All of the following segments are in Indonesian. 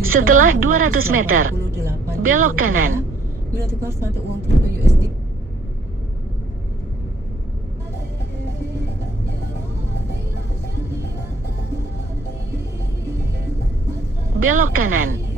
Setelah 200 meter, belok kanan. Bila tukar satu uang kripto USD. Belok kanan.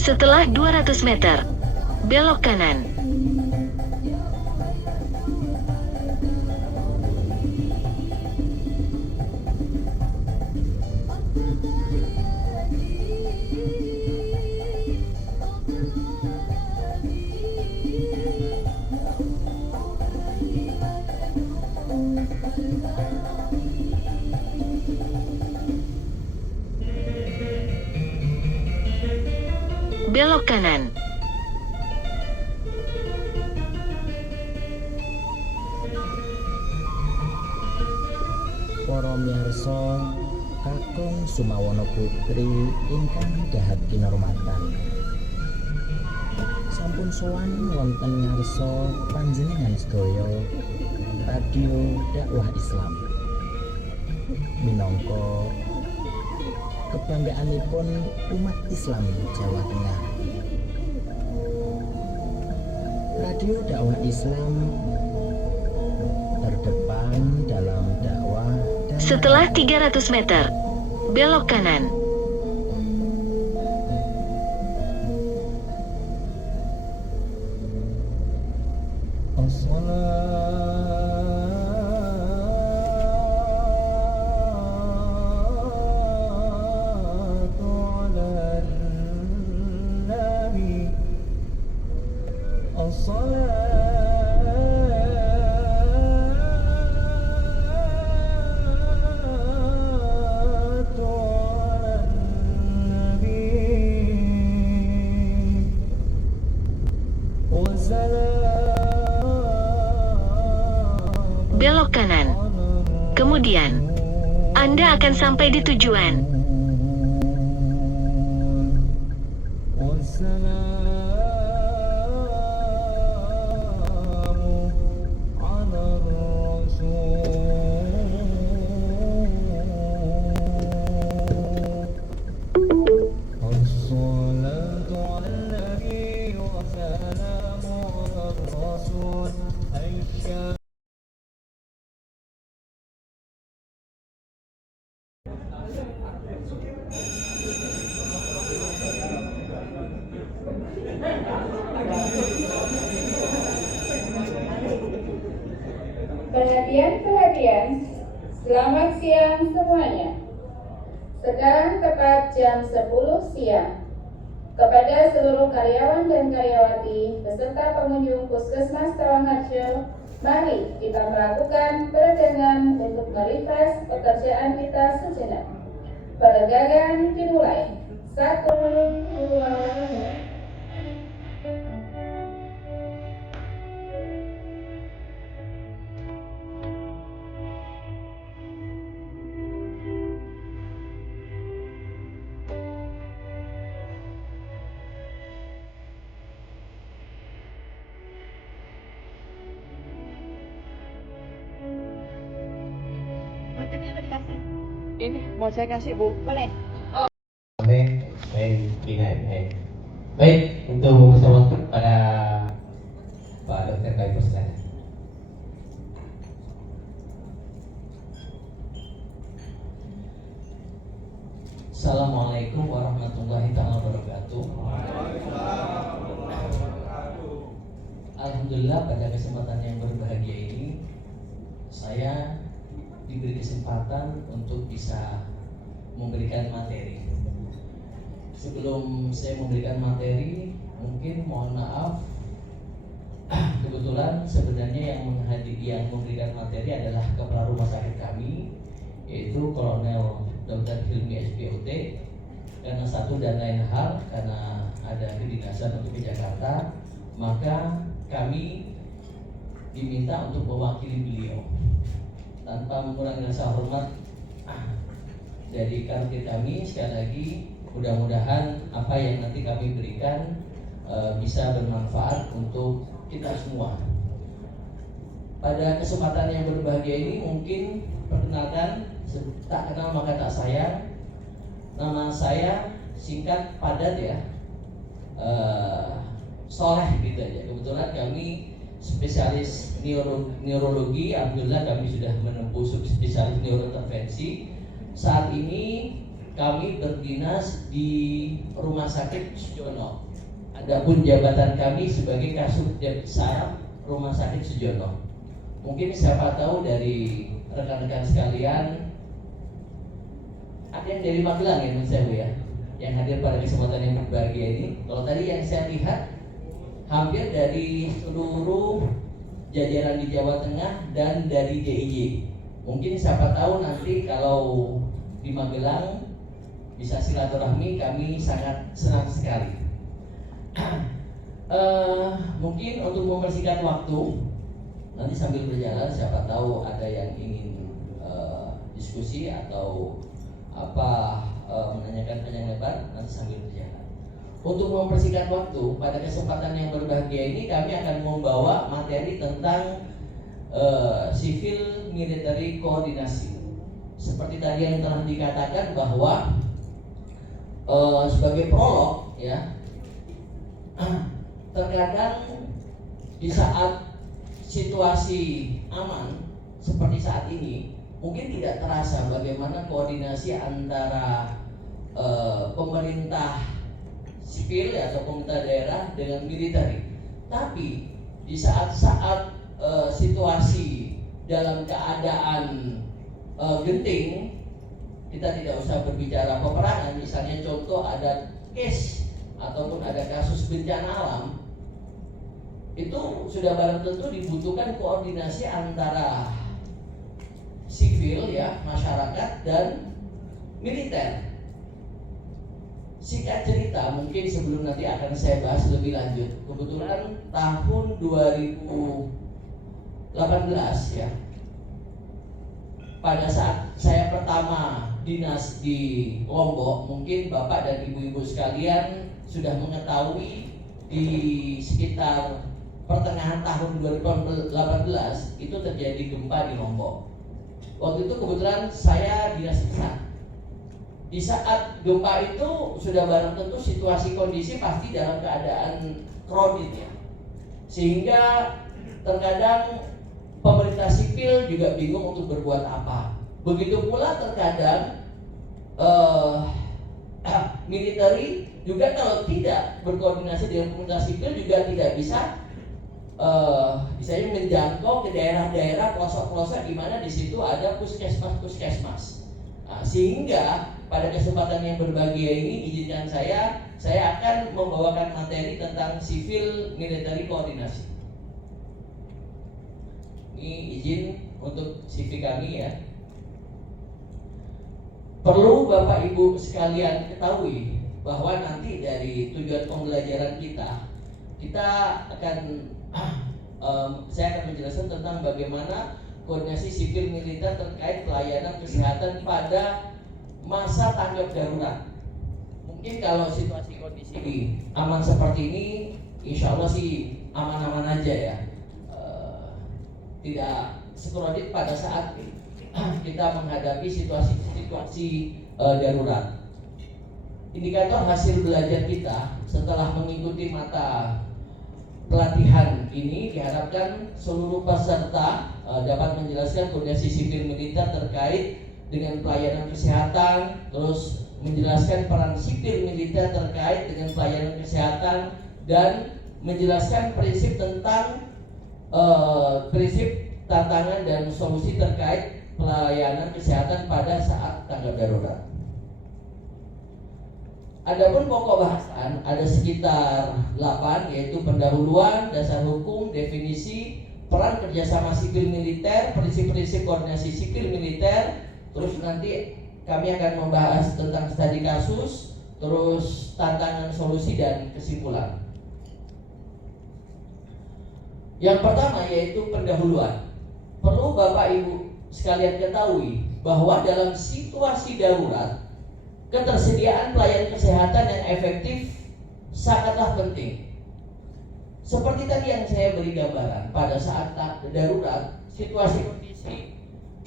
Setelah 200 meter, belok kanan. Belok kanan. Para miyarsa kakung Sumawana Putri ingkang dahat kinurmatan, sampun sowan wonten ngarsa panjenengan sedaya radio dakwah Islam minangka kebanggaanipun umat Islam Jawa Tengah. Radio dakwah Islam terdepan dalam dakwah. Setelah 300 meter, belok kanan. Belok kanan. Kemudian, Anda akan sampai di tujuan. Perhatian, selamat siang semuanya. Sekarang tepat jam 10 siang. Kepada seluruh karyawan dan karyawati beserta pengunjung Puskesmas Tawangharjo, mari kita melakukan peregangan untuk merefresh pekerjaan kita sejenak. Peregangan dimulai. 1, 2, Ini mau saya kasih, Bu. boleh. Baik, untuk bersama pada Pak Dr. Baik Persilakan. Assalamualaikum warahmatullahi wabarakatuh. Alhamdulillah pada kesempatan yang berbahagia ini saya diberi kesempatan untuk bisa memberikan materi. Sebelum saya memberikan materi, mungkin mohon maaf, kebetulan sebenarnya yang memberikan materi adalah kepala rumah sakit kami, yaitu Kolonel Dr. Hilmi SPOT. Karena satu dan lain hal, karena ada kedinasan untuk ke Jakarta, maka kami diminta untuk mewakili beliau. Tanpa mengurangi rasa hormat, dari kantor kami. Sekali lagi mudah-mudahan apa yang nanti kami berikan bisa bermanfaat untuk kita semua. Pada kesempatan yang berbahagia ini mungkin perkenalkan, tak kenal maka tak sayang. Nama saya singkat padat ya, Soleh gitu aja. Kebetulan kami spesialis neurologi, alhamdulillah kami sudah menempuh subspesialis neurointervensi. Saat ini kami berdinas di Rumah Sakit Sujono. Adapun jabatan kami sebagai Kasubdit Saraf Rumah Sakit Sujono. Mungkin siapa tahu dari rekan-rekan sekalian ada yang dari Magelang ya, menurut saya ya, yang hadir pada kesempatan yang berbahagia ini. Kalau tadi yang saya lihat hampir dari seluruh jajaran di Jawa Tengah dan dari DIY. Mungkin siapa tahu nanti kalau di Magelang bisa silaturahmi, kami sangat senang sekali. Mungkin untuk mempersingkat waktu, nanti sambil berjalan siapa tahu ada yang ingin diskusi atau menanyakan panjang lebar, nanti sambil berjalan. Untuk mempersingkat waktu, pada kesempatan yang berbahagia ini kami akan membawa materi tentang civil military koordinasi. Seperti tadi yang telah dikatakan bahwa sebagai prolog ya, terkadang di saat situasi aman seperti saat ini mungkin tidak terasa bagaimana koordinasi antara pemerintah sipil atau pemerintah daerah dengan militer. Tapi di saat-saat situasi dalam keadaan genting, kita tidak usah berbicara peperangan. Misalnya contoh ada case ataupun ada kasus bencana alam, itu sudah barang tentu dibutuhkan koordinasi antara sipil ya, masyarakat dan militer. Singkat cerita, mungkin sebelum nanti akan saya bahas lebih lanjut. Kebetulan tahun 2018 ya, pada saat saya pertama dinas di Lombok, mungkin Bapak dan Ibu-ibu sekalian sudah mengetahui di sekitar pertengahan tahun 2018 itu terjadi gempa di Lombok. Waktu itu kebetulan saya dinas di sana. Di saat gempa itu sudah barang tentu situasi kondisi pasti dalam keadaan krodit ya, sehingga terkadang pemerintah sipil juga bingung untuk berbuat apa. Begitu pula terkadang militeri juga kalau tidak berkoordinasi dengan pemerintah sipil juga tidak bisa misalnya menjangkau ke daerah-daerah pelosok-pelosok di mana di situ ada puskesmas. Nah, sehingga pada kesempatan yang berbahagia ini izinkan saya akan membawakan materi tentang civil military koordinasi. Ini izin untuk CV kami ya. Perlu Bapak Ibu sekalian ketahui bahwa nanti dari tujuan pembelajaran kita akan saya akan menjelaskan tentang bagaimana koordinasi sipil militer terkait pelayanan kesehatan pada masa tanggap darurat. Mungkin kalau situasi kondisi ini aman seperti ini, insya Allah sih aman-aman aja ya. Tidak sekrodit pada saat kita menghadapi situasi darurat. Indikator hasil belajar kita setelah mengikuti mata pelatihan ini diharapkan seluruh peserta dapat menjelaskan koordinasi sipil militer terkait dengan pelayanan kesehatan, terus menjelaskan peran sipil militer terkait dengan pelayanan kesehatan, dan menjelaskan prinsip tentang prinsip tantangan dan solusi terkait pelayanan kesehatan pada saat tanggap darurat. Adapun pokok bahasan ada sekitar 8, yaitu pendahuluan, dasar hukum, definisi, peran kerjasama sipil militer, prinsip-prinsip koordinasi sipil militer, terus nanti kami akan membahas tentang studi kasus, terus tantangan, solusi, dan kesimpulan. Yang pertama yaitu pendahuluan. Perlu Bapak Ibu sekalian ketahui bahwa dalam situasi darurat ketersediaan pelayanan kesehatan yang efektif sangatlah penting. Seperti tadi yang saya beri gambaran, pada saat darurat, situasi kondisi,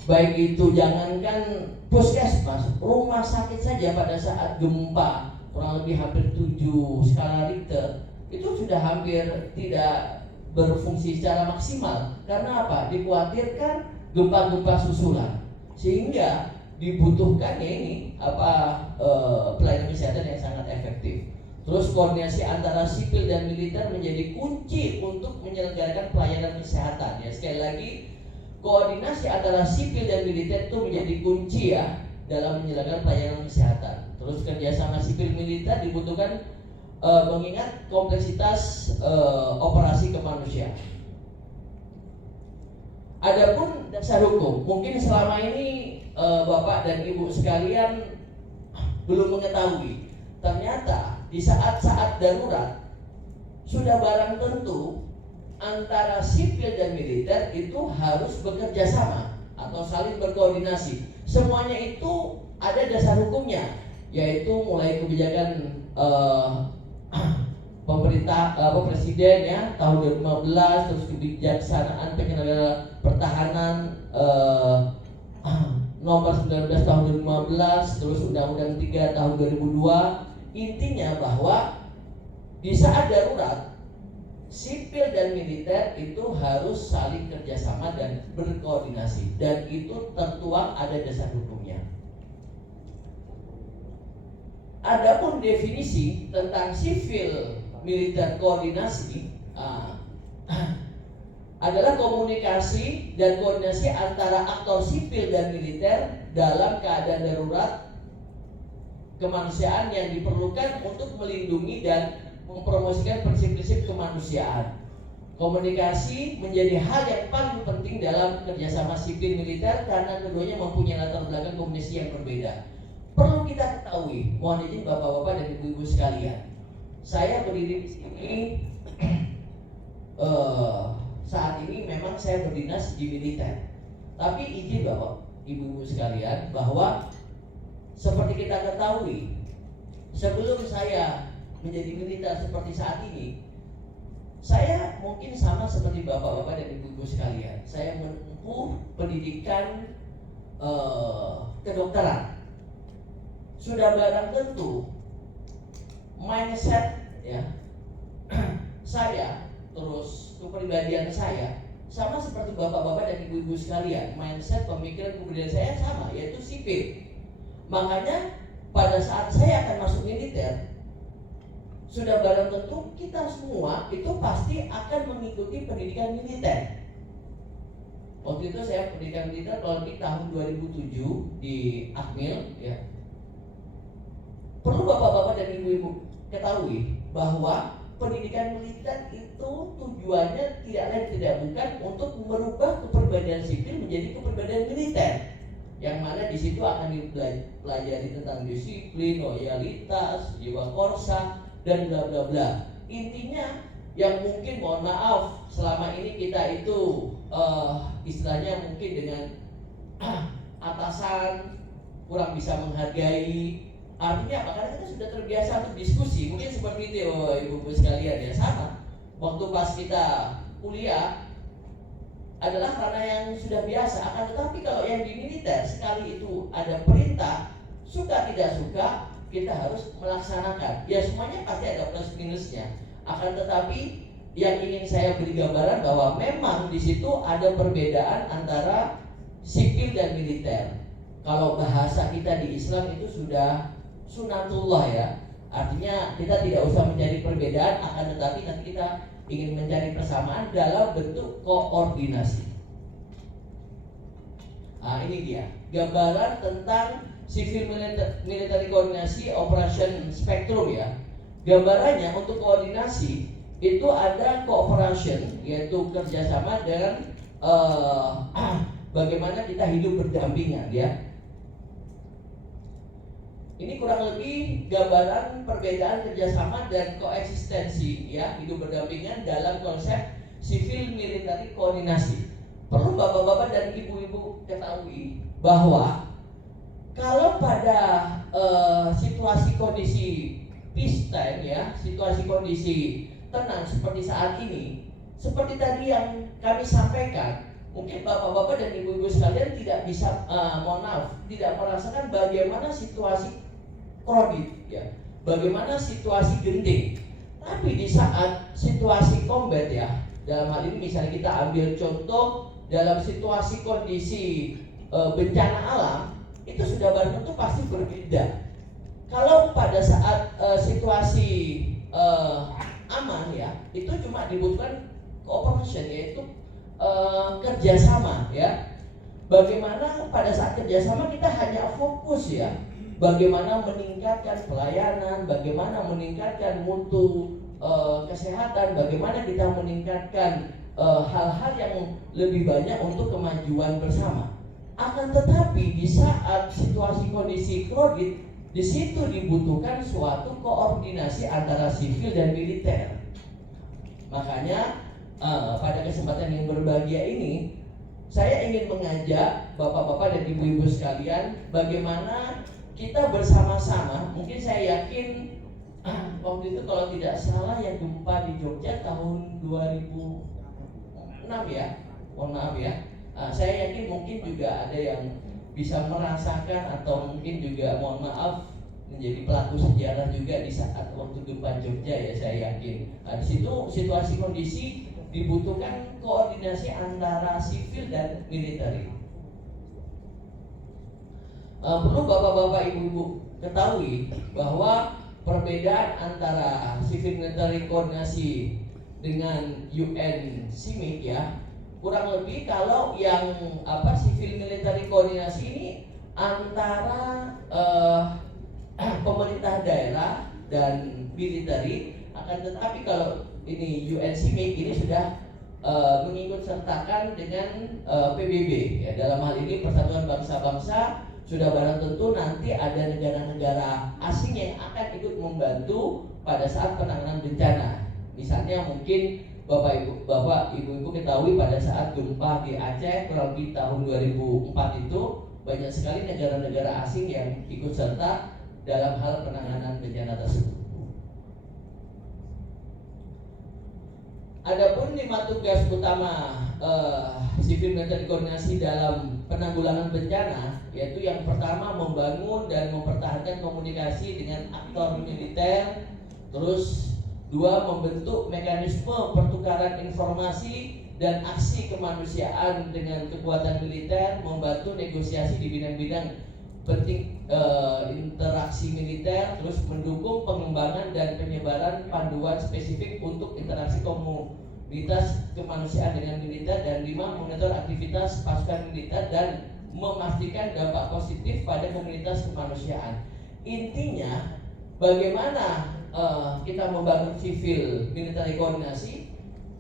baik itu jangankan puskesmas, rumah sakit saja pada saat gempa kurang lebih hampir 7 skala Richter itu sudah hampir tidak berfungsi secara maksimal. Karena apa? Dikhawatirkan gempa-gempa susulan, sehingga dibutuhkan ini pelayanan kesehatan yang sangat efektif. Terus koordinasi antara sipil dan militer menjadi kunci untuk menyelenggarakan pelayanan kesehatan. Ya, sekali lagi, koordinasi antara sipil dan militer itu menjadi kunci ya dalam menyelenggarakan pelayanan kesehatan. Terus kerjasama sipil militer dibutuhkan mengingat kompleksitas operasi kemanusiaan. Adapun dasar hukum, mungkin selama ini Bapak dan Ibu sekalian belum mengetahui. Ternyata di saat-saat darurat sudah barang tentu antara sipil dan militer itu harus bekerja sama atau saling berkoordinasi. Semuanya itu ada dasar hukumnya, yaitu mulai kebijakan pemerintah presiden ya tahun 2015, terus kebijaksanaan penyelenggara pertahanan nomor 19 tahun 2015, terus undang-undang 3 tahun 2002. Intinya bahwa di saat darurat sipil dan militer itu harus saling kerjasama dan berkoordinasi, dan itu tertuang ada dasar hukumnya. Adapun definisi tentang sipil militer koordinasi adalah komunikasi dan koordinasi antara aktor sipil dan militer dalam keadaan darurat kemanusiaan yang diperlukan untuk melindungi dan mempromosikan prinsip-prinsip kemanusiaan. Komunikasi menjadi hal yang paling penting dalam kerjasama sipil militer karena keduanya mempunyai latar belakang komunikasi yang berbeda. Perlu kita ketahui, mohon izin bapak-bapak dan ibu-ibu sekalian, saya berdiri di sini saat ini memang saya berdinas di militer. Tapi izin bapak, ibu-ibu sekalian, bahwa seperti kita ketahui, sebelum saya menjadi militer seperti saat ini, saya mungkin sama seperti bapak-bapak dan ibu-ibu sekalian. Saya menempuh pendidikan kedokteran. Sudah barang tentu mindset ya saya, terus kepribadian saya sama seperti bapak-bapak dan ibu-ibu sekalian. Mindset pemikiran kepribadian saya sama, yaitu sipil. Makanya pada saat saya akan masuk militer, sudah barang tentu kita semua itu pasti akan mengikuti pendidikan militer. Waktu itu saya pendidikan militer kalau di tahun 2007 di Akmil ya. Perlu bapak-bapak dan ibu-ibu ketahui bahwa pendidikan militer itu tujuannya tidak lain tidak bukan untuk merubah kepribadian sipil menjadi kepribadian militer. Yang mana di situ akan dipelajari tentang disiplin, loyalitas, jiwa korsa, dan bla bla bla. Intinya yang mungkin mohon maaf selama ini kita itu istilahnya mungkin dengan atasan kurang bisa menghargai. Artinya apa? Karena kita sudah terbiasa untuk diskusi. Mungkin seperti itu ya Bapak Ibu sekalian ya. Sama waktu pas kita kuliah adalah karena yang sudah biasa. Akan tetapi kalau yang di militer sekali itu ada perintah, suka tidak suka kita harus melaksanakan. Ya semuanya pasti ada plus minusnya. Akan tetapi yang ingin saya beri gambaran bahwa memang di situ ada perbedaan antara sipil dan militer. Kalau bahasa kita di Islam itu sudah sunatullah ya. Artinya kita tidak usah mencari perbedaan, akan tetapi nanti kita ingin mencari persamaan dalam bentuk koordinasi. Nah ini dia gambaran tentang civil military koordinasi operation spektrum ya. Gambarannya untuk koordinasi itu ada cooperation, yaitu kerjasama dengan bagaimana kita hidup berdampingan ya. Ini kurang lebih gambaran perbedaan kerjasama dan koeksistensi ya, hidup berdampingan dalam konsep civil military koordinasi. perlu bapak-bapak dan ibu-ibu ketahui bahwa kalau pada situasi kondisi peacetime ya, situasi kondisi tenang seperti saat ini, seperti tadi yang kami sampaikan, mungkin bapak-bapak dan ibu-ibu sekalian tidak bisa, tidak merasakan bagaimana situasi kredit ya, bagaimana situasi genting. Tapi di saat situasi combat ya, dalam hal ini misalnya kita ambil contoh dalam situasi kondisi bencana alam, itu sudah barang tentu pasti berbeda. Kalau pada saat situasi aman ya, itu cuma dibutuhkan cooperation, yaitu kerjasama ya. Bagaimana pada saat kerjasama kita hanya fokus ya, bagaimana meningkatkan pelayanan, bagaimana meningkatkan mutu kesehatan, bagaimana kita meningkatkan hal-hal yang lebih banyak untuk kemajuan bersama. Akan tetapi di saat situasi kondisi kredit, di situ dibutuhkan suatu koordinasi antara sivil dan militer. Makanya pada kesempatan yang berbahagia ini, saya ingin mengajak bapak-bapak dan ibu-ibu sekalian, bagaimana kita bersama-sama. Mungkin saya yakin waktu itu kalau tidak salah yang gempa di Jogja tahun 2006 ya, mohon maaf ya. Saya yakin mungkin juga ada yang bisa merasakan atau mungkin juga mohon maaf menjadi pelaku sejarah juga di saat waktu gempa Jogja ya, saya yakin. Di situ situasi kondisi dibutuhkan koordinasi antara sivil dan militer. Perlu bapak-bapak ibu-ibu ketahui bahwa perbedaan antara civil military koordinasi dengan UN CIMIC ya, kurang lebih kalau yang civil military koordinasi ini antara pemerintah daerah dan military, akan tetapi kalau ini UN CIMIC ini sudah mengikut sertakan dengan PBB ya, dalam hal ini Persatuan Bangsa-Bangsa. Sudah barang tentu nanti ada negara-negara asing yang akan ikut membantu pada saat penanganan bencana. Misalnya mungkin Bapak Ibu-ibu ketahui pada saat gempa di Aceh kurang lebih tahun 2004 itu banyak sekali negara-negara asing yang ikut serta dalam hal penanganan bencana tersebut. Adapun 5 tugas utama sivil militer koordinasi dalam penanggulangan bencana, yaitu yang pertama membangun dan mempertahankan komunikasi dengan aktor militer, terus 2 membentuk mekanisme pertukaran informasi dan aksi kemanusiaan dengan kekuatan militer, membantu negosiasi di bidang-bidang penting interaksi militer, terus mendukung pengembangan dan penyebaran panduan spesifik untuk interaksi komunitas kemanusiaan dengan militer, dan 5 memonitor aktivitas pasukan militer dan memastikan dampak positif pada komunitas kemanusiaan. Intinya bagaimana kita membangun civil military koordinasi,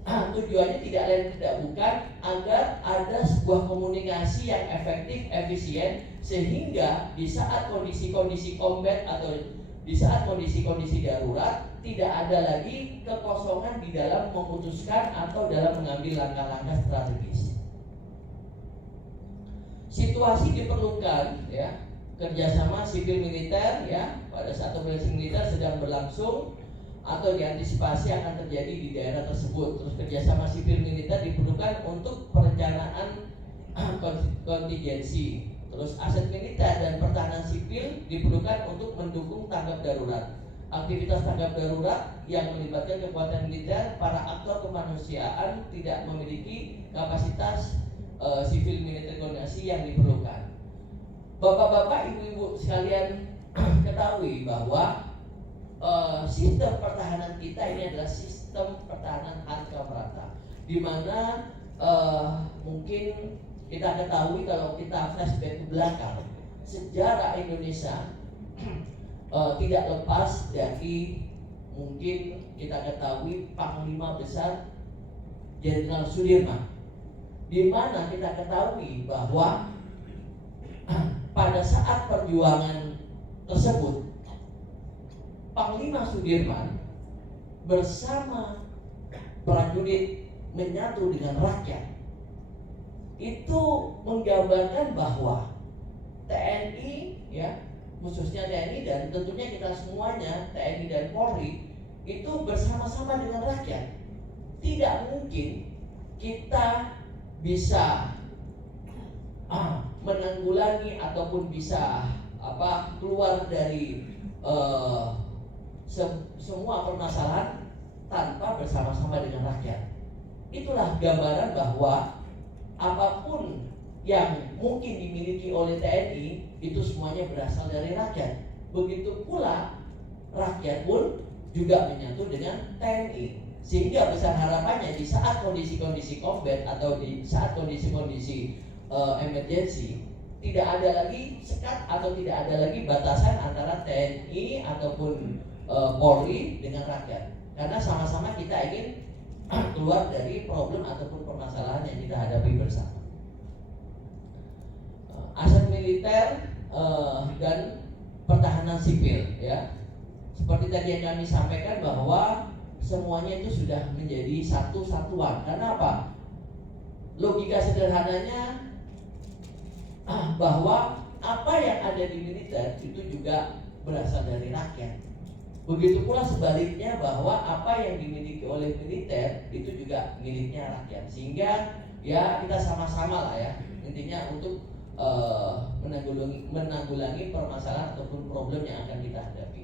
tujuannya tidak lain tidak bukan agar ada sebuah komunikasi yang efektif, efisien, sehingga di saat kondisi-kondisi combat atau di saat kondisi-kondisi darurat tidak ada lagi kekosongan di dalam memutuskan atau dalam mengambil langkah-langkah strategis. Situasi diperlukan ya, kerjasama sipil militer ya, pada saat operasi militer sedang berlangsung atau diantisipasi akan terjadi di daerah tersebut. Terus kerjasama sipil militer diperlukan untuk perencanaan kontingensi. Terus aset militer dan pertahanan sipil diperlukan untuk mendukung tanggap darurat. Aktivitas tanggap darurat yang melibatkan kekuatan militer, para aktor kemanusiaan tidak memiliki kapasitas sipil militer koordinasi yang diperlukan. Bapak-bapak, ibu-ibu sekalian ketahui bahwa sistem pertahanan kita ini adalah sistem pertahanan harga merata, di mana mungkin kita ketahui kalau kita flashback ke belakang, sejarah Indonesia tidak lepas dari mungkin kita ketahui Panglima Besar Jenderal Sudirman, di mana kita ketahui bahwa pada saat perjuangan tersebut Panglima Sudirman bersama prajurit menyatu dengan rakyat itu menggambarkan bahwa TNI ya, khususnya TNI dan tentunya kita semuanya, TNI dan Polri, itu bersama-sama dengan rakyat. Tidak mungkin kita bisa menanggulangi ataupun bisa keluar dari semua permasalahan tanpa bersama-sama dengan rakyat. Itulah gambaran bahwa apapun yang mungkin dimiliki oleh TNI itu semuanya berasal dari rakyat. Begitu pula rakyat pun juga menyatu dengan TNI. Sehingga besar harapannya di saat kondisi-kondisi combat atau di saat kondisi-kondisi emergency, tidak ada lagi sekat atau tidak ada lagi batasan antara TNI ataupun Polri dengan rakyat. Karena sama-sama kita ingin keluar dari problem ataupun permasalahan yang kita hadapi bersama. Aset militer dan pertahanan sipil ya. Seperti tadi yang kami sampaikan bahwa semuanya itu sudah menjadi satu satuan. Karena apa? Logika sederhananya bahwa apa yang ada di militer itu juga berasal dari rakyat. Begitu pula sebaliknya bahwa apa yang dimiliki oleh militer itu juga miliknya rakyat. Sehingga ya kita sama-sama lah ya, intinya untuk menanggulangi permasalahan ataupun problem yang akan kita hadapi.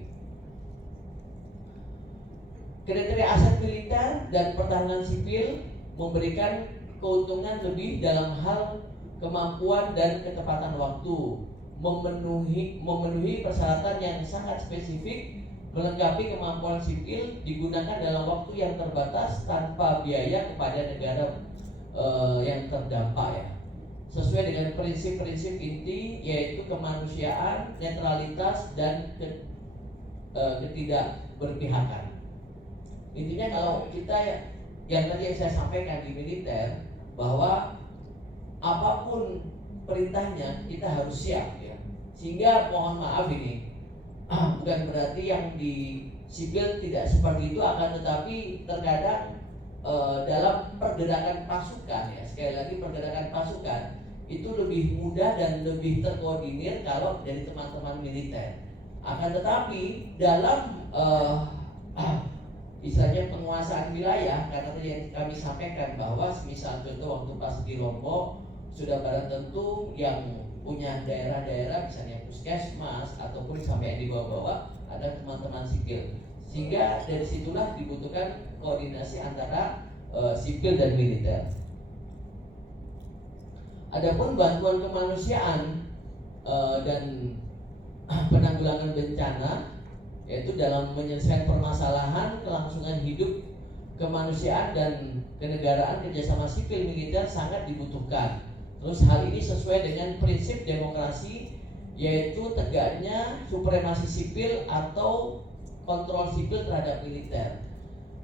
Kriteria aset militer dan pertahanan sipil memberikan keuntungan lebih dalam hal kemampuan dan ketepatan waktu, memenuhi persyaratan yang sangat spesifik, melengkapi kemampuan sipil, digunakan dalam waktu yang terbatas tanpa biaya kepada negara yang terdampak ya. Sesuai dengan prinsip-prinsip inti yaitu kemanusiaan, netralitas dan ketidakberpihakan. Intinya kalau kita yang tadi yang saya sampaikan di militer bahwa apapun perintahnya kita harus siap ya. Sehingga mohon maaf ini bukan berarti yang di sipil tidak seperti itu, akan tetapi terkadang dalam pergerakan pasukan ya, sekali lagi pergerakan pasukan itu lebih mudah dan lebih terkoordinir kalau dari teman-teman militer. Akan tetapi dalam istilahnya penguasaan wilayah, karena tadi yang kami sampaikan bahwa misal contoh waktu pas di Lombok sudah barang tentu yang punya daerah-daerah misalnya puskesmas ataupun sampai yang di bawah-bawah ada teman-teman sipil, sehingga dari situlah dibutuhkan koordinasi antara sipil dan militer. Adapun bantuan kemanusiaan dan penanggulangan bencana, yaitu dalam menyelesaikan permasalahan kelangsungan hidup kemanusiaan dan kenegaraan, kerjasama sipil militer sangat dibutuhkan. Terus hal ini sesuai dengan prinsip demokrasi, yaitu tegaknya supremasi sipil atau kontrol sipil terhadap militer.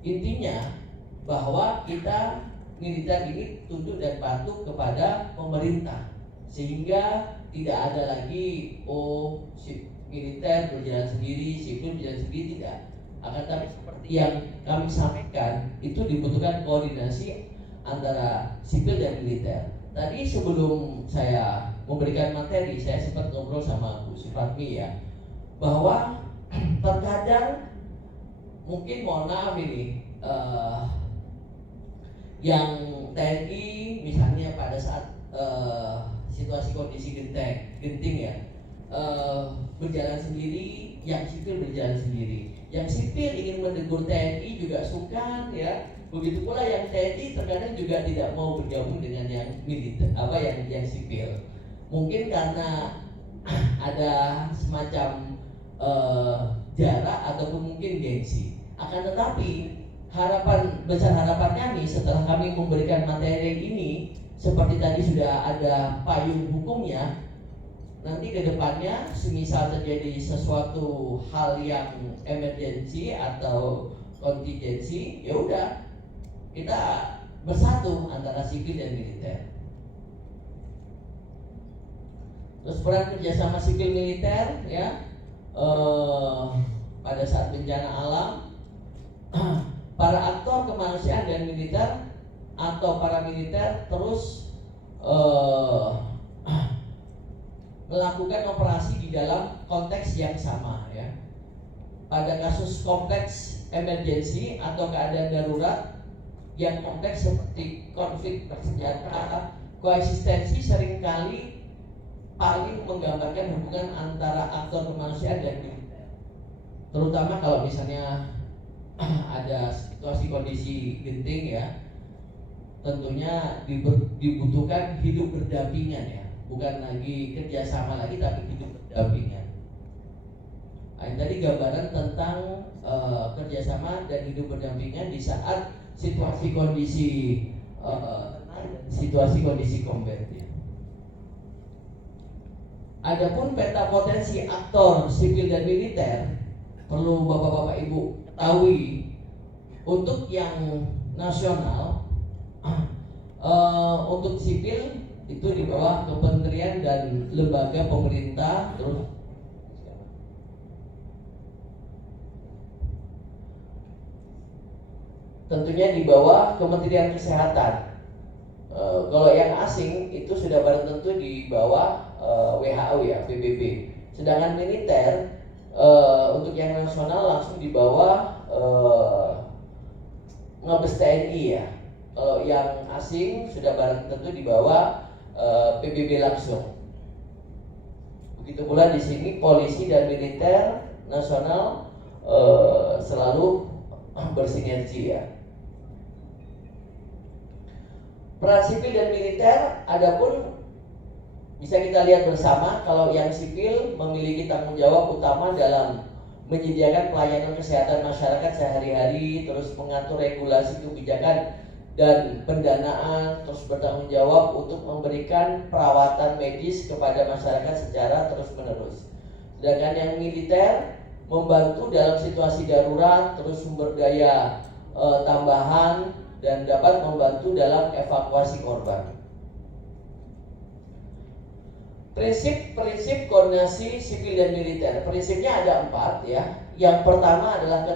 Intinya bahwa kita militer ini tunduk dan patuh kepada pemerintah, sehingga tidak ada lagi militer berjalan sendiri, sipil berjalan sendiri, tidak. Akan tetapi seperti yang kami sampaikan, itu dibutuhkan koordinasi antara sipil dan militer. Tadi sebelum saya memberikan materi, saya sempat ngobrol sama Bu Sufatmi ya, bahwa terkadang mungkin mohon maaf ini yang TNI misalnya pada saat situasi kondisi genting ya, berjalan sendiri, yang sipil berjalan sendiri. Yang sipil ingin menegur TNI juga sungkan ya. Begitu pula yang TNI terkadang juga tidak mau bergabung dengan yang militer, yang sipil. Mungkin karena ada semacam jarak ataupun mungkin gengsi. Akan tetapi besar harapan kami setelah kami memberikan materi ini, seperti tadi sudah ada payung hukumnya. Nanti ke depannya semisal terjadi sesuatu hal yang emergensi atau kontingensi, ya udah kita bersatu antara sipil dan militer. Terus peran kerjasama sipil militer ya, pada saat bencana alam, para aktor kemanusiaan dan militer atau para militer terus eh, melakukan operasi di dalam konteks yang sama ya. Pada kasus kompleks emergensi atau keadaan darurat yang kompleks seperti konflik bersenjata, koeksistensi seringkali paling menggambarkan hubungan antara aktor kemanusiaan dan militer. Terutama kalau misalnya ada situasi kondisi genting ya, tentunya dibutuhkan hidup berdampingan ya, bukan lagi kerjasama lagi tapi hidup berdampingan. Nah, ini tadi gambaran tentang kerjasama dan hidup berdampingan di saat situasi kondisi combat ya. Adapun peta potensi aktor sipil dan militer perlu Bapak-bapak Ibu ketahui, untuk yang nasional untuk sipil itu di bawah kementerian dan lembaga pemerintah, terus tentunya di bawah Kementerian Kesehatan. Kalau yang asing itu sudah barang tentu di bawah WHO ya, PBB. Sedangkan militer untuk yang nasional langsung di bawah Mabes TNI ya. Kalau yang asing sudah barang tentu di bawah PBB langsung. Begitu pula di sini polisi dan militer nasional selalu bersinergi ya. Peran sipil dan militer adapun bisa kita lihat bersama. Kalau yang sipil memiliki tanggung jawab utama dalam menyediakan pelayanan kesehatan masyarakat sehari-hari, terus mengatur regulasi kebijakan dan pendanaan, terus bertanggung jawab untuk memberikan perawatan medis kepada masyarakat secara terus-menerus. Sedangkan yang militer membantu dalam situasi darurat, terus sumber daya tambahan, dan dapat membantu dalam evakuasi korban. Prinsip-prinsip koordinasi sipil dan militer, prinsipnya ada 4 ya. Yang pertama adalah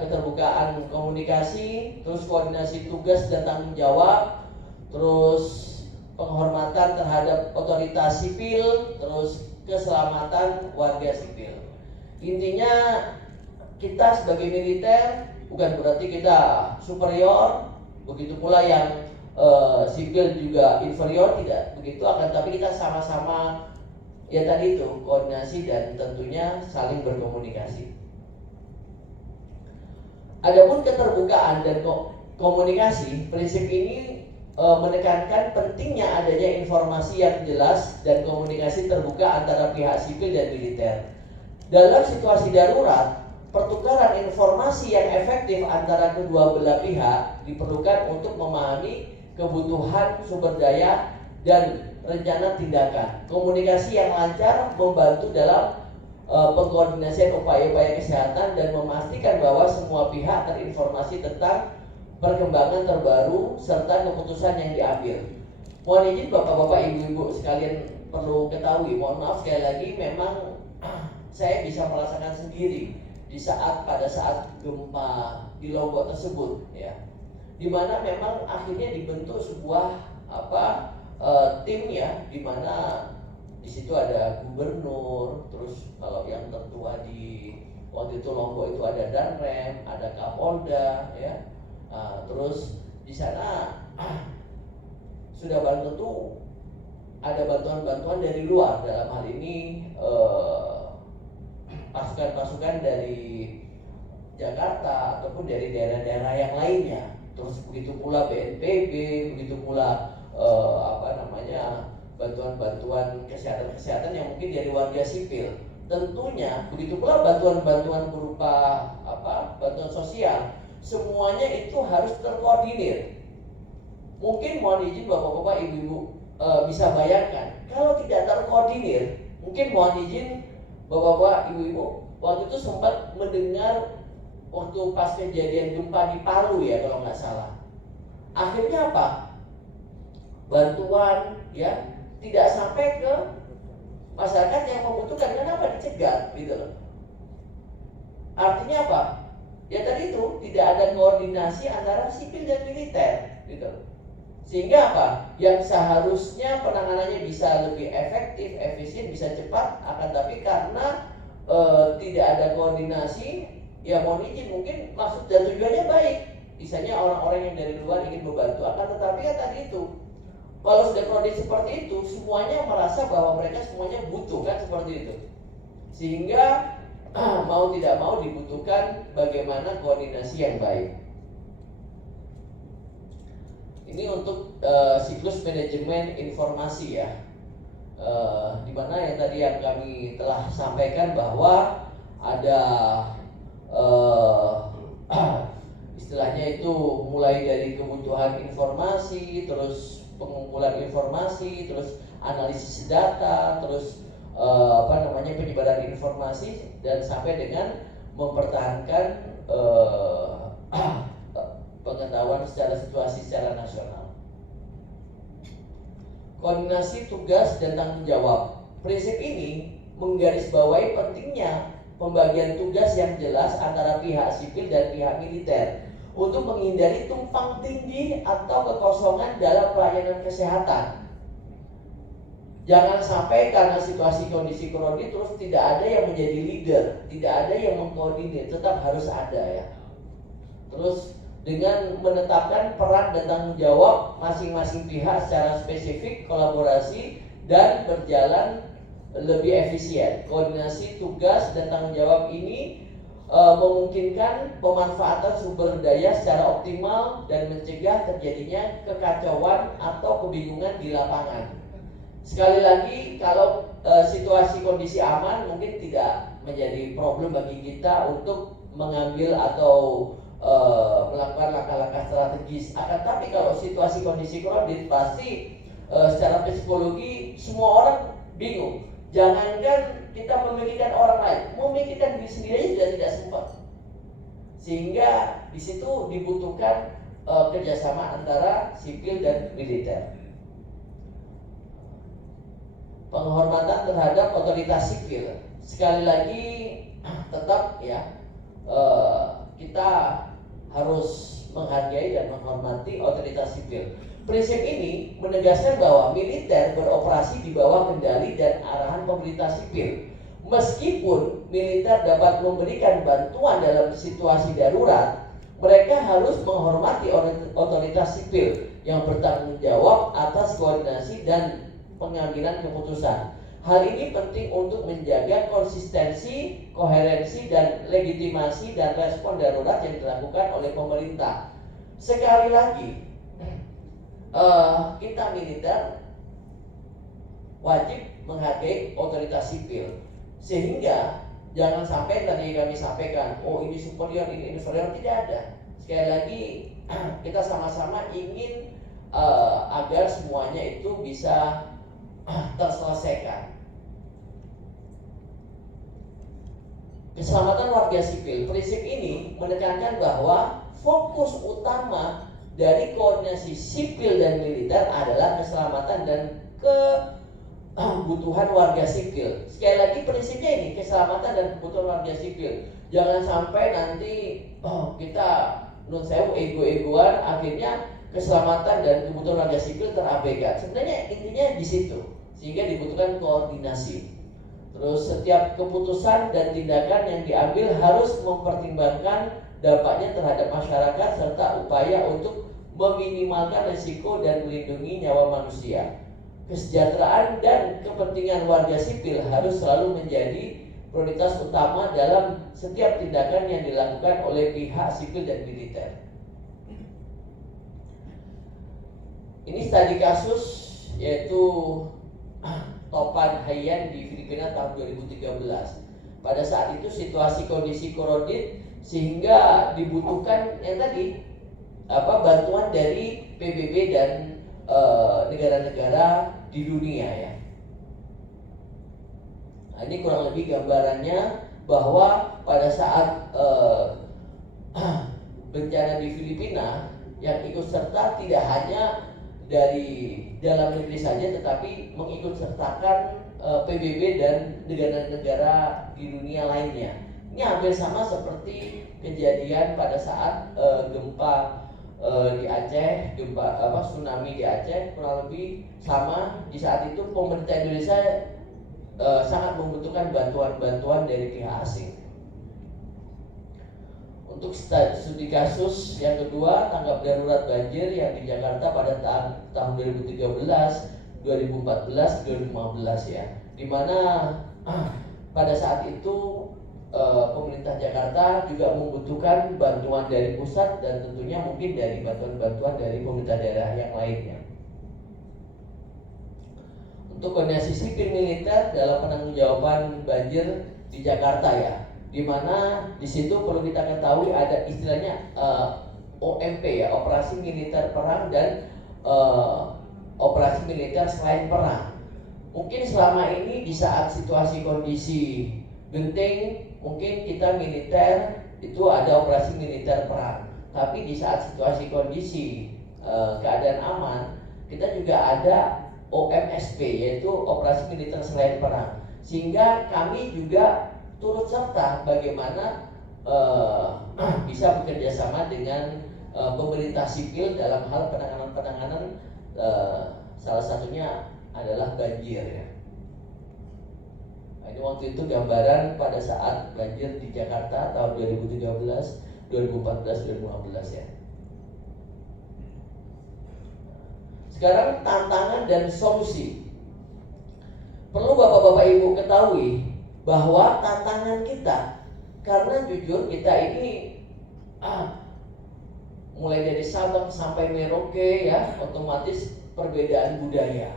keterbukaan komunikasi, terus koordinasi tugas dan tanggung jawab, terus penghormatan terhadap otoritas sipil, terus keselamatan warga sipil. Intinya kita sebagai militer bukan berarti kita superior, begitu pula yang sipil juga inferior, tidak begitu, akan tapi kita sama-sama ya tadi itu koordinasi dan tentunya saling berkomunikasi. Adapun keterbukaan dan komunikasi, prinsip ini menekankan pentingnya adanya informasi yang jelas dan komunikasi terbuka antara pihak sipil dan militer. Dalam situasi darurat, pertukaran informasi yang efektif antara kedua belah pihak diperlukan untuk memahami kebutuhan sumber daya dan rencana tindakan. Komunikasi yang lancar membantu dalam pengkoordinasian upaya-upaya kesehatan dan memastikan bahwa semua pihak terinformasi tentang perkembangan terbaru serta keputusan yang diambil. Mohon izin Bapak-bapak, Ibu-ibu sekalian perlu ketahui, mohon maaf sekali lagi, memang saya bisa merasakan sendiri pada saat gempa di Lombok tersebut ya, di mana memang akhirnya dibentuk sebuah tim ya, di mana di situ ada gubernur, terus kalau yang tertua di waktu itu Lombok itu ada Danrem, ada Kapolda ya. Terus di sana sudah barang tentu ada bantuan-bantuan dari luar, dalam hal ini pasukan-pasukan dari Jakarta ataupun dari daerah-daerah yang lainnya. Terus begitu pula BNPB, begitu pula bantuan-bantuan kesehatan yang mungkin dari warga sipil. Tentunya begitu pula bantuan-bantuan berupa bantuan sosial. Semuanya itu harus terkoordinir. Mungkin mohon izin Bapak-bapak, Ibu-ibu bisa bayangkan kalau tidak terkoordinir. Mungkin mohon izin Bapak-bapak, Ibu-ibu, waktu itu sempat mendengar waktu pas kejadian gempa di Palu ya kalau nggak salah. Akhirnya apa? Bantuan ya tidak sampai ke masyarakat yang membutuhkan. Kenapa? Dicegat gitu loh. Artinya apa? Ya tadi itu tidak ada koordinasi antara sipil dan militer gitu loh. Sehingga apa? Yang seharusnya penanganannya bisa lebih efektif, efisien, bisa cepat, akan tapi karena tidak ada koordinasi, ya mohon izin mungkin maksud dan tujuannya baik. Misalnya orang-orang yang dari luar ingin membantu, akan tetapi ya tadi itu, kalau sudah kondisi seperti itu, semuanya merasa bahwa mereka semuanya butuh kan seperti itu. Sehingga mau tidak mau dibutuhkan bagaimana koordinasi yang baik. Ini untuk siklus manajemen informasi ya, di mana yang tadi yang kami telah sampaikan bahwa ada istilahnya itu mulai dari kebutuhan informasi, terus pengumpulan informasi, terus analisis data, terus penyebaran informasi, dan sampai dengan mempertahankan pengetahuan secara situasi secara nasional. Koordinasi tugas dan tanggung jawab. Prinsip ini menggarisbawahi pentingnya pembagian tugas yang jelas antara pihak sipil dan pihak militer untuk menghindari tumpang tindih atau kekosongan dalam pelayanan kesehatan. Jangan sampai karena situasi kondisi korodit terus tidak ada yang menjadi leader, tidak ada yang mengkoordinir, tetap harus ada ya. Terus dengan menetapkan peran dan tanggung jawab masing-masing pihak secara spesifik, kolaborasi dan berjalan lebih efisien. Koordinasi tugas dan tanggung jawab ini memungkinkan pemanfaatan sumber daya secara optimal dan mencegah terjadinya kekacauan atau kebingungan di lapangan. Sekali lagi, kalau situasi kondisi aman mungkin tidak menjadi problem bagi kita untuk mengambil atau melakukan langkah-langkah strategis. Akan tapi kalau situasi kondisi kondit pasti secara psikologi semua orang bingung. Jangankan kita memikirkan orang lain, memikirkan diri sendiri sudah tidak sempat. Sehingga di situ dibutuhkan kerjasama antara sipil dan militer. Penghormatan terhadap otoritas sipil. Sekali lagi tetap ya kita harus menghargai dan menghormati otoritas sipil. Prinsip ini menegaskan bahwa militer beroperasi di bawah kendali dan arahan pemerintah sipil. Meskipun militer dapat memberikan bantuan dalam situasi darurat, mereka harus menghormati otoritas sipil yang bertanggung jawab atas koordinasi dan pengambilan keputusan. Hal ini penting untuk menjaga konsistensi, koherensi, dan legitimasi dan respon darurat yang dilakukan oleh pemerintah. Sekali lagi, kita militer wajib menghargai otoritas sipil, sehingga jangan sampai tadi kami sampaikan, oh ini superior, ini inferior, tidak ada. Sekali lagi, kita sama-sama ingin agar semuanya itu bisa terselesaikan. Keselamatan warga sipil. Prinsip ini menekankan bahwa fokus utama dari koordinasi sipil dan militer adalah keselamatan dan kebutuhan warga sipil. Sekali lagi prinsipnya ini, keselamatan dan kebutuhan warga sipil. Jangan sampai nanti kita ego-egoan, akhirnya keselamatan dan kebutuhan warga sipil terabaikan. Sebenarnya intinya di situ, sehingga dibutuhkan koordinasi. Terus setiap keputusan dan tindakan yang diambil harus mempertimbangkan dampaknya terhadap masyarakat serta upaya untuk meminimalkan risiko dan melindungi nyawa manusia. Kesejahteraan dan kepentingan warga sipil harus selalu menjadi prioritas utama dalam setiap tindakan yang dilakukan oleh pihak sipil dan militer. Ini studi kasus yaitu Topan Haiyan di Filipina tahun 2013. Pada saat itu situasi kondisi korodit sehingga dibutuhkan yang tadi bantuan dari PBB dan negara-negara di dunia ya. Nah, ini kurang lebih gambarannya bahwa pada saat bencana di Filipina yang ikut serta tidak hanya dari dalam negeri saja, tetapi mengikut sertakan PBB dan negara-negara di dunia lainnya. Ini hampir sama seperti kejadian pada saat gempa di Aceh, tsunami di Aceh kurang lebih sama. Di saat itu pemerintah Indonesia sangat membutuhkan bantuan-bantuan dari pihak asing. Untuk studi kasus yang kedua, tanggap darurat banjir yang di Jakarta pada tahun 2013, 2014, 2015 ya, dimana pada saat itu pemerintah Jakarta juga membutuhkan bantuan dari pusat dan tentunya mungkin dari bantuan-bantuan dari pemerintah daerah yang lainnya. Untuk koordinasi sipil militer dalam penanggulangan banjir di Jakarta ya, di mana di situ perlu kita ketahui ada istilahnya OMP ya, operasi militer perang dan operasi militer selain perang. Mungkin selama ini di saat situasi kondisi genting, mungkin kita militer itu ada operasi militer perang. Tapi di saat situasi kondisi keadaan aman, kita juga ada OMSP, yaitu operasi militer selain perang. Sehingga kami juga turut serta bagaimana bisa bekerja sama dengan pemerintah sipil dalam hal penanganan salah satunya adalah banjir ya. Nah, ini waktu itu gambaran pada saat banjir di Jakarta tahun 2013, 2014, 2015 ya. Sekarang tantangan dan solusi. Perlu Bapak-bapak Ibu ketahui bahwa tantangan kita, karena jujur kita ini mulai dari Sabang sampai Merauke ya, otomatis perbedaan budaya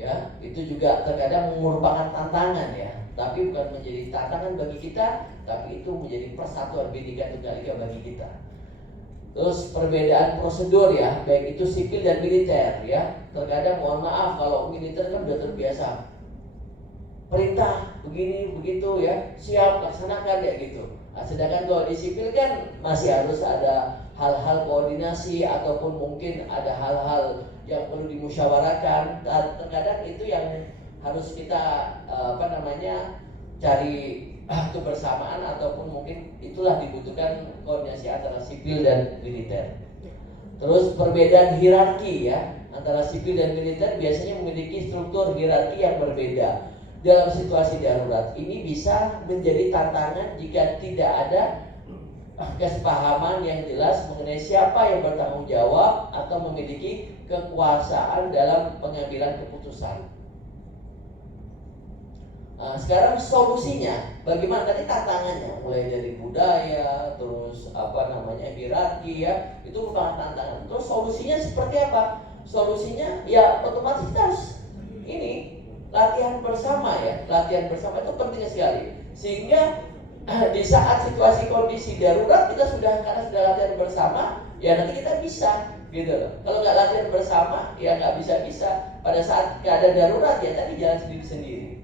ya, itu juga terkadang merupakan tantangan ya, tapi bukan menjadi tantangan bagi kita, tapi itu menjadi persatuan Bhinneka Tunggal Ika bagi kita. Terus perbedaan prosedur ya, baik itu sipil dan militer ya, terkadang mohon maaf kalau militer kan sudah terbiasa perintah begini begitu ya, siap laksanakan ya gitu. Nah, sedangkan kalau di sipil kan masih harus ada hal-hal koordinasi ataupun mungkin ada hal-hal yang perlu dimusyawarahkan, dan terkadang itu yang harus kita cari kebersamaan ataupun mungkin itulah dibutuhkan koordinasi antara sipil dan militer. Terus perbedaan hierarki ya, antara sipil dan militer biasanya memiliki struktur hierarki yang berbeda. Dalam situasi darurat ini bisa menjadi tantangan jika tidak ada kesepahaman yang jelas mengenai siapa yang bertanggung jawab atau memiliki kekuasaan dalam pengambilan keputusan. Nah, sekarang solusinya bagaimana? Tadi tantangannya mulai dari budaya, terus hierarki ya, itu merupakan tantangan. Terus solusinya seperti apa? Solusinya ya otomatis kita harus ini latihan bersama ya, latihan bersama itu penting sekali. Sehingga di saat situasi kondisi darurat kita karena sudah latihan bersama, ya nanti kita bisa gitu loh. Kalau nggak latihan bersama ya nggak bisa. Pada saat keadaan darurat ya tadi jalan sendiri-sendiri.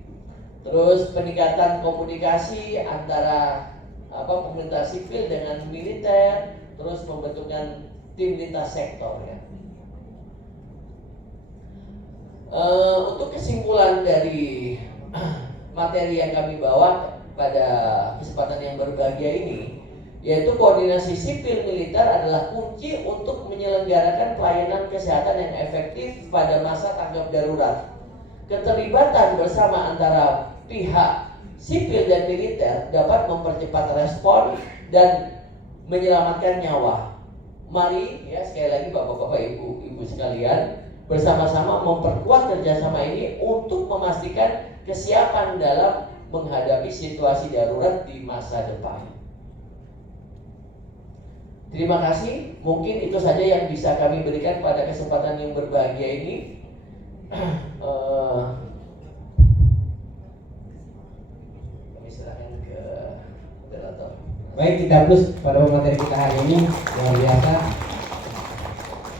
Terus peningkatan komunikasi antara pemerintah sipil dengan militer, terus pembentukan tim lintas sektor ya. Untuk kesimpulan dari materi yang kami bawa pada kesempatan yang berbahagia ini, yaitu koordinasi sipil militer adalah kunci untuk menyelenggarakan pelayanan kesehatan yang efektif pada masa tanggap darurat. Keterlibatan bersama antara pihak sipil dan militer dapat mempercepat respon dan menyelamatkan nyawa. Mari ya sekali lagi Bapak-bapak, Ibu sekalian, bersama-sama memperkuat kerjasama ini untuk memastikan kesiapan dalam menghadapi situasi darurat di masa depan. Terima kasih. Mungkin itu saja yang bisa kami berikan pada kesempatan yang berbahagia ini. Kami serahkan ke moderator. Baik, kita plus pada materi kita hari ini luar biasa.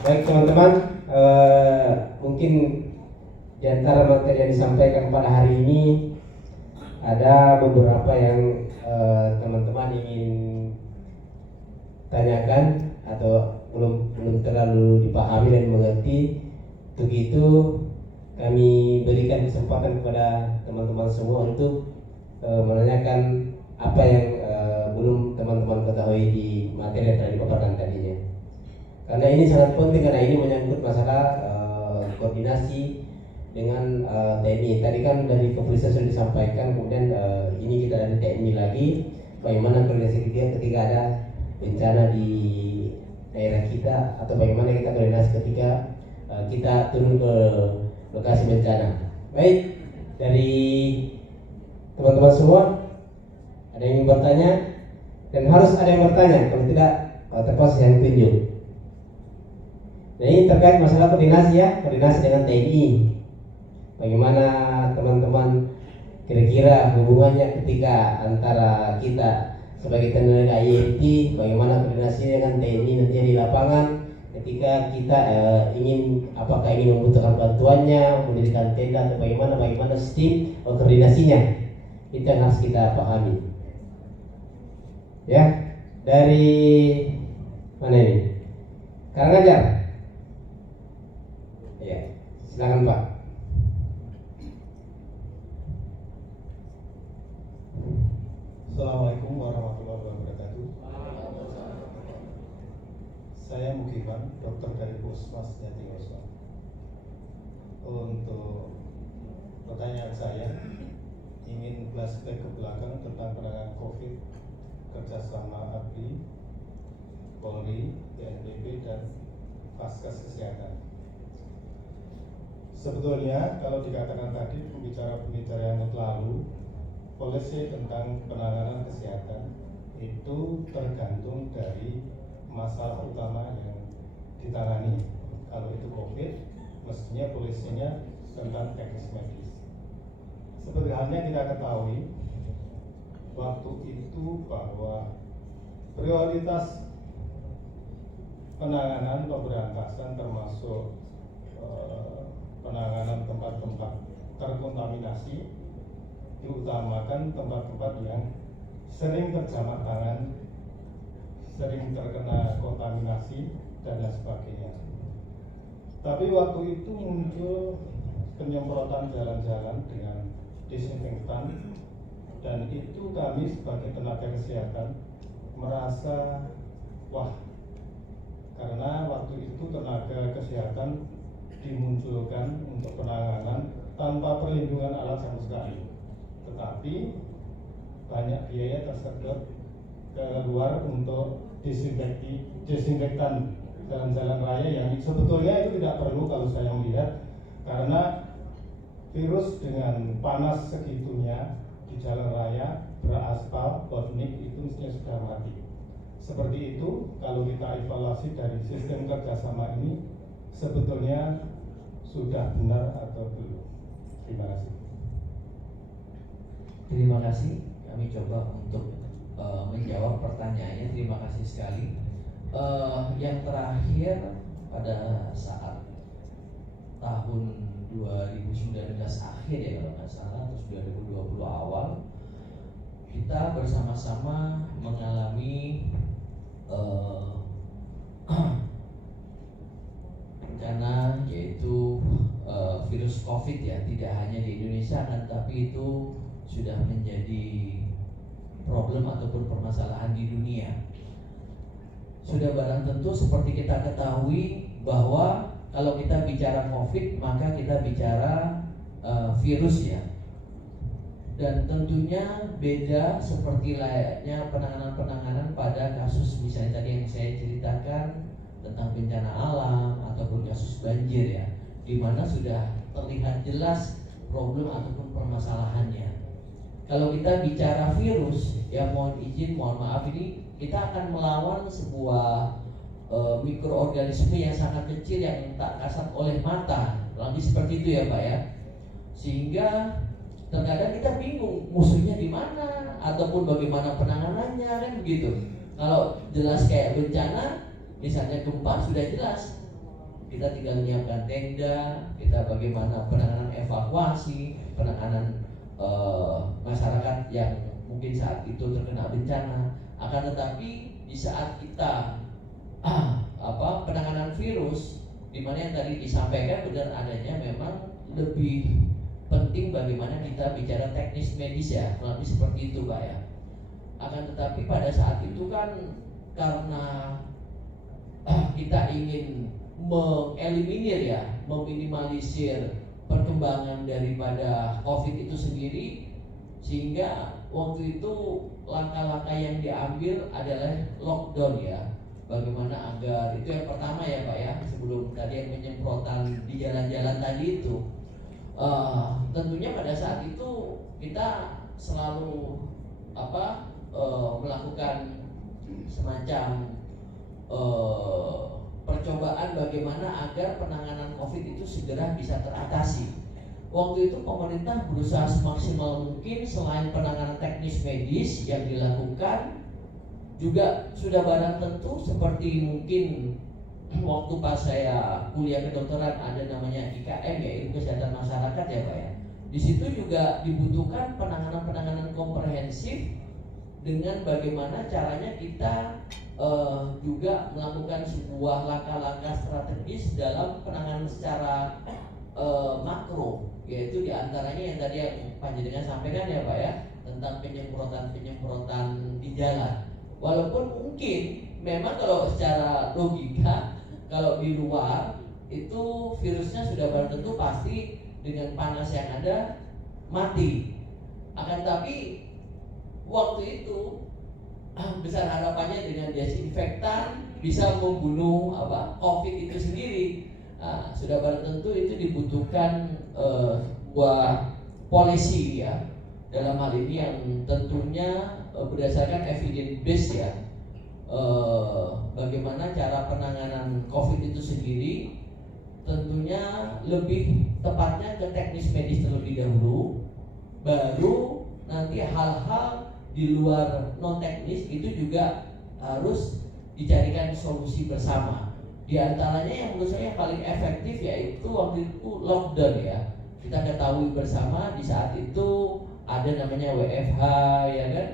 Baik teman-teman, mungkin di antara materi yang disampaikan pada hari ini ada beberapa yang teman-teman ingin tanyakan atau belum terlalu dipahami dan mengerti. Untuk itu kami berikan kesempatan kepada teman-teman semua untuk menanyakan apa yang belum teman-teman ketahui di materi yang telah dipaparkan tadinya. Karena ini sangat penting, karena ini menyangkut masalah koordinasi dengan TNI. Tadi kan dari kepolisian sudah disampaikan, kemudian ini kita dari TNI lagi, bagaimana koordinasi kita ketika ada bencana di daerah kita, atau bagaimana kita koordinasi ketika kita turun ke lokasi bencana. Baik, dari teman-teman semua ada yang ingin bertanya, dan harus ada yang bertanya, kalau tidak terpaksa yang tunjuk. Nah, ini terkait masalah koordinasi ya, koordinasi dengan TNI. Bagaimana teman-teman kira-kira hubungannya ketika antara kita sebagai tenaga IMT, bagaimana koordinasi dengan TNI nanti di lapangan ketika kita ingin membutuhkan bantuannya, mendirikan tenda atau bagaimana sistem koordinasinya, itu yang harus kita pahami. Ya, dari mana ini? Karangajar. Ya, silakan Pak. Assalamualaikum warahmatullahi wabarakatuh. Saya Mukiman, dokter dari Puskesmas Jatinegara. Untuk pertanyaan saya, ingin flashback ke belakang tentang penanganan COVID kerjasama ABRI, Polri, BNPB, dan Faskes Kesehatan. Sebetulnya kalau dikatakan tadi pembicara-pembicara yang lalu, polisi tentang penanganan kesehatan itu tergantung dari masalah utama yang ditangani. Kalau itu COVID, mestinya polisinya tentang teknis medis. Seperti halnya kita ketahui, waktu itu bahwa prioritas penanganan pemberantasan termasuk penanganan tempat-tempat terkontaminasi diutamakan tempat-tempat yang sering terjamah tangan, sering terkena kontaminasi dan lain sebagainya. Tapi waktu itu muncul penyemprotan jalan-jalan dengan disinfektan, dan itu kami sebagai tenaga kesehatan merasa wah, karena waktu itu tenaga kesehatan dimunculkan untuk penanganan tanpa perlindungan alat sama sekali, tetapi banyak biaya tersedot keluar untuk disinfektan jalan-jalan raya yang sebetulnya itu tidak perlu kalau saya melihat, karena virus dengan panas segitunya di jalan raya beraspal, botnik itu mestinya sudah mati. Seperti itu kalau kita evaluasi dari sistem kerjasama ini sebetulnya sudah benar atau belum. Terima kasih. Terima kasih. Kami coba untuk menjawab pertanyaannya. Terima kasih sekali. Yang terakhir pada saat tahun 2019 akhir ya kalau nggak salah, terus 2020 awal, kita bersama-sama mengalami bencana, yaitu virus COVID ya, tidak hanya di Indonesia kan, tapi itu sudah menjadi problem ataupun permasalahan di dunia. Sudah barang tentu seperti kita ketahui bahwa kalau kita bicara COVID maka kita bicara virus ya. Dan tentunya beda seperti layaknya penanganan-penanganan pada kasus misalnya tadi yang saya ceritakan tentang bencana alam ataupun kasus banjir ya, di mana sudah terlihat jelas problem ataupun permasalahannya. Kalau kita bicara virus, ya mohon maaf ini kita akan melawan sebuah mikroorganisme yang sangat kecil yang tak kasat oleh mata, lebih seperti itu ya Pak ya. Sehingga terkadang kita bingung musuhnya di mana ataupun bagaimana penanganannya kan begitu. Kalau jelas kayak bencana, misalnya gempa sudah jelas, kita tinggal menyiapkan tenda, kita bagaimana penanganan evakuasi, penanganan masyarakat yang mungkin saat itu terkena bencana. Akan tetapi di saat kita penanganan virus, di mana yang tadi disampaikan benar adanya memang lebih penting bagaimana kita bicara teknis medis ya, lebih seperti itu Pak ya. Akan tetapi pada saat itu kan karena kita ingin mengeliminir ya, meminimalisir perkembangan daripada COVID itu sendiri, sehingga waktu itu langkah-langkah yang diambil adalah lockdown ya. Bagaimana agar itu yang pertama ya Pak ya, sebelum tadi yang penyemprotan di jalan-jalan tadi itu, tentunya pada saat itu kita selalu melakukan semacam percobaan bagaimana agar penanganan COVID itu segera bisa teratasi. Waktu itu pemerintah berusaha semaksimal mungkin, selain penanganan teknis medis yang dilakukan, juga sudah barang tentu seperti mungkin waktu pas saya kuliah kedokteran ada namanya IKM ya, Ilmu Kesehatan Masyarakat ya Pak ya. Di situ juga dibutuhkan penanganan komprehensif dengan bagaimana caranya kita juga melakukan sebuah langkah-langkah strategis dalam penanganan secara makro, yaitu diantaranya yang tadi yang Panjenengan sampaikan ya Pak ya, tentang penyemprotan di jalan. Walaupun mungkin memang kalau secara logika, kalau di luar itu virusnya sudah barang tentu pasti dengan panas yang ada mati. Akan tapi waktu itu besar harapannya dengan desinfektan bisa membunuh COVID itu sendiri. Sudah barang tentu itu dibutuhkan buah polisi ya, dalam hal ini yang tentunya berdasarkan evidence base ya, bagaimana cara penanganan COVID itu sendiri, tentunya lebih tepatnya ke teknis medis terlebih dahulu, baru nanti hal-hal di luar non teknis itu juga harus dicarikan solusi bersama. Di antaranya yang menurut saya yang paling efektif yaitu waktu itu lockdown ya. Kita ketahui bersama di saat itu ada namanya WFH ya kan,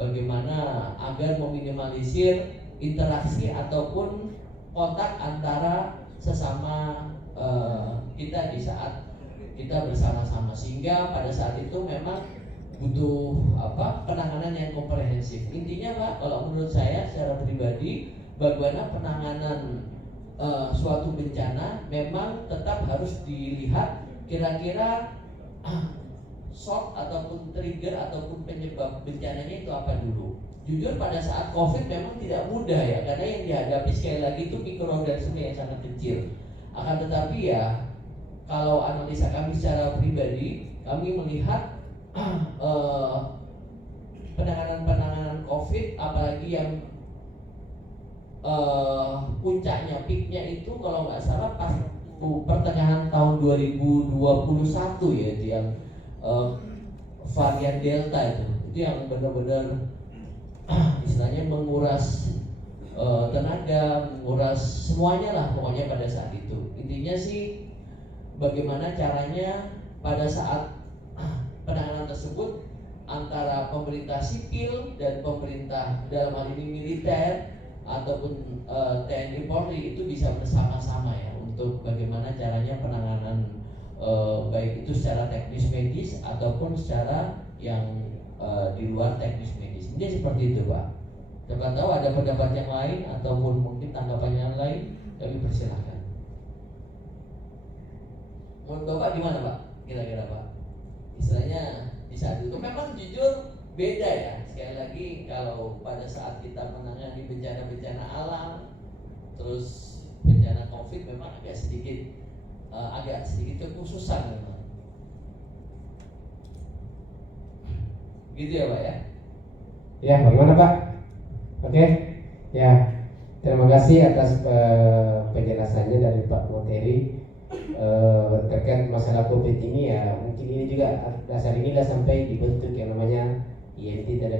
bagaimana agar meminimalisir interaksi ataupun kontak antara sesama kita di saat kita bersama-sama, sehingga pada saat itu memang butuh penanganan yang komprehensif. Intinya Pak, kalau menurut saya secara pribadi, bagaimana penanganan suatu bencana memang tetap harus dilihat kira-kira shock ataupun trigger ataupun penyebab bencananya itu apa dulu. Jujur pada saat COVID memang tidak mudah ya, karena yang dihadapi sekali lagi itu mikroorganisme yang sangat kecil. Akan tetapi ya, kalau analisa kami secara pribadi, kami melihat penanganan COVID apalagi yang puncaknya, peaknya itu kalau nggak salah pas pertengahan tahun 2021 ya, itu yang varian Delta itu yang benar-benar istilahnya menguras tenaga, menguras semuanya lah pokoknya pada saat itu. Intinya sih bagaimana caranya pada saat penanganan tersebut antara pemerintah sipil dan pemerintah dalam hal ini militer ataupun TNI Polri itu bisa bersama-sama ya untuk bagaimana caranya penanganan baik itu secara teknis medis ataupun secara yang di luar teknis medis. Ini seperti itu Pak. Siapa tahu ada pendapat yang lain ataupun mungkin tanggapan yang lain, kami persilahkan. Menurut Bapak gimana Pak? Kira-kira Pak? Istilahnya di saat itu memang jujur beda ya. Sekali lagi kalau pada saat kita menangani bencana-bencana alam, terus bencana COVID memang agak sedikit kekhususan memang. Gitu ya Pak ya? Ya, bagaimana Pak? Oke, ya terima kasih atas penjelasannya dari Pak Moteri terkait masalah COVID ini ya. Mungkin ini juga dasar inilah sampai dibentuk yang namanya INT dan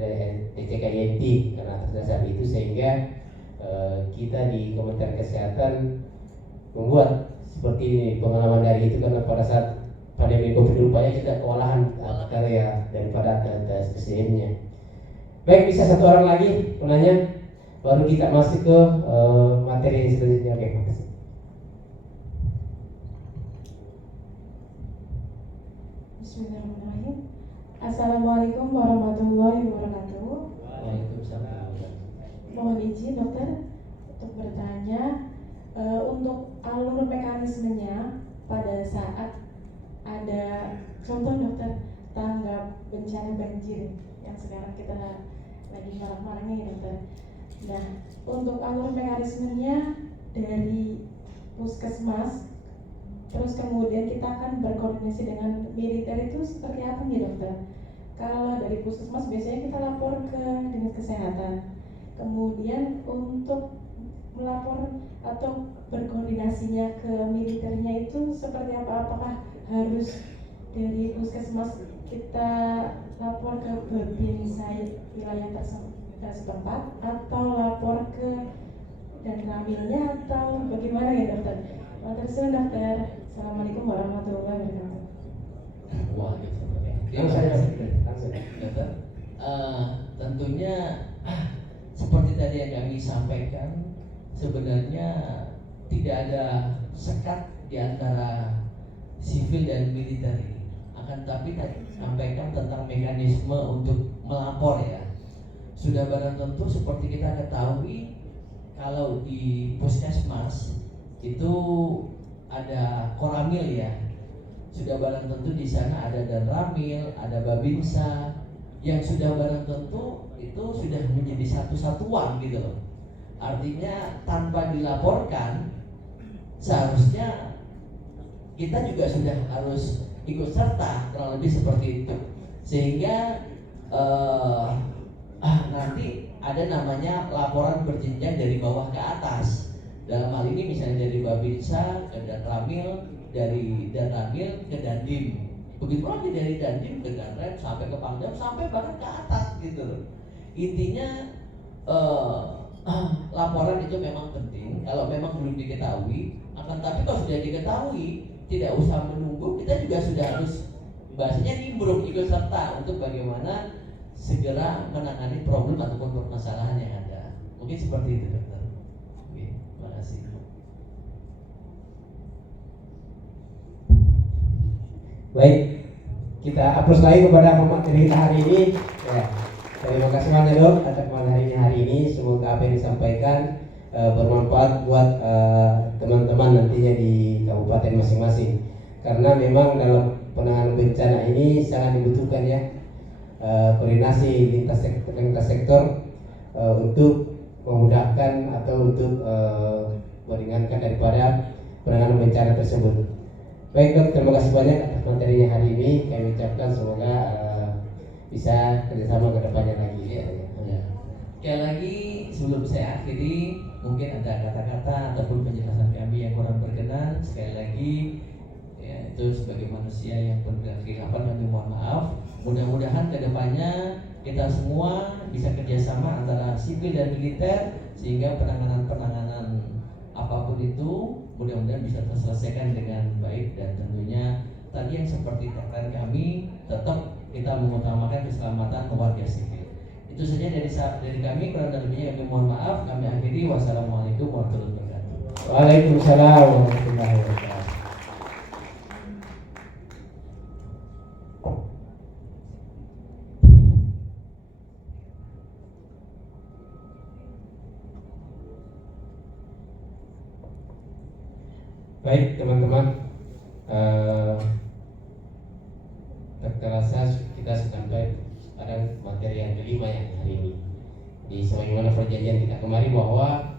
TCK INT, karena atas dasar itu sehingga kita di Kementerian Kesehatan membuat seperti ini, pengalaman dari itu karena pada saat pandemi COVID rupanya kita kewalahan karya daripada atas SDM-nya. Baik, bisa satu orang lagi penanya, baru kita masuk ke materi selanjutnya. Oke, makasih. Bismillahirrahmanirrahim. Assalamualaikum warahmatullahi wabarakatuh. Waalaikumsalam. Mohon izin dokter, untuk bertanya untuk alur mekanismenya pada saat ada contoh dokter tanggap bencana banjir yang sekarang kita lagi marah-marahnya ya dokter. Nah, untuk alur mekanismenya dari puskesmas, terus kemudian kita akan berkoordinasi dengan militer itu seperti apa nih dokter? Kalau dari puskesmas biasanya kita lapor ke dinas kesehatan. Kemudian untuk melapor atau berkoordinasinya ke militernya itu seperti apa? Apakah harus dari puskesmas kita lapor ke Babinsa wilayah setempat atau lapor ke dan ramilnya atau bagaimana ya dokter? Terima dokter. Assalamualaikum warahmatullahi wabarakatuh. Wah, terima kasih. Dokter, tentunya seperti tadi yang kami sampaikan, sebenarnya tidak ada sekat di antara sipil dan militer ini. Akan tapi tadi sampaikan tentang mekanisme untuk melapor ya. Sudah barang tentu seperti kita ketahui, kalau di puskesmas itu ada koramil ya. Sudah barang tentu di sana ada danramil, ada babinsa, yang sudah barang tentu itu sudah menjadi satu satuan gitu loh. Artinya tanpa dilaporkan seharusnya kita juga sudah harus ikut serta, kurang lebih seperti itu. Sehingga nanti ada namanya laporan berjenjang dari bawah ke atas. Dalam hal ini misalnya dari Babinsa ke Danramil, dari Danramil ke Dandim. Begitu lagi dari Dandim ke Danrem sampai ke Pangdam sampai bahkan ke atas gitu loh. Intinya laporan itu memang penting kalau memang belum diketahui. Akan tapi kalau sudah diketahui, tidak usah menunggu, kita juga sudah harus bahasanya nimbrung ikut serta untuk bagaimana segera menangani problem ataupun permasalahan yang ada. Mungkin seperti itu dokter. Oke, terima kasih. Baik, kita aplaus lagi kepada pemateri kita hari ini. Ya, terima kasih banyak dok atas materinya hari ini. Semoga apa yang disampaikan bermanfaat buat teman-teman nantinya di kabupaten masing-masing. Karena memang dalam penanganan bencana ini sangat dibutuhkan ya koordinasi lintas sektor untuk memudahkan atau untuk meringankan daripada penanganan bencana tersebut. Baik dok, terima kasih banyak atas materinya hari ini. Kami ucapkan semoga bisa kerjasama ke depannya lagi. Ya. Sekali lagi sebelum saya akhiri, mungkin ada kata-kata ataupun penjelasan kami yang kurang berkenan. Sekali lagi ya, itu sebagai manusia yang penuh dengan kekhilafan kami mohon maaf. Mudah-mudahan kedepannya kita semua bisa kerjasama antara sipil dan militer sehingga penanganan apapun itu mudah-mudahan bisa terselesaikan dengan baik. Dan tentunya tadi yang seperti kata kami, tetap kita mengutamakan keselamatan warga sipil. Itu saja dari kami, kurang lebihnya kami mohon maaf. Kami akhiri, wassalamualaikum warahmatullahi wabarakatuh. Waalaikumsalam warahmatullahi wabarakatuh. Baik teman-teman, terasa kita sampai pada materi yang kelima ya hari ini. Di sebagaimana perjanjian kita kemarin bahwa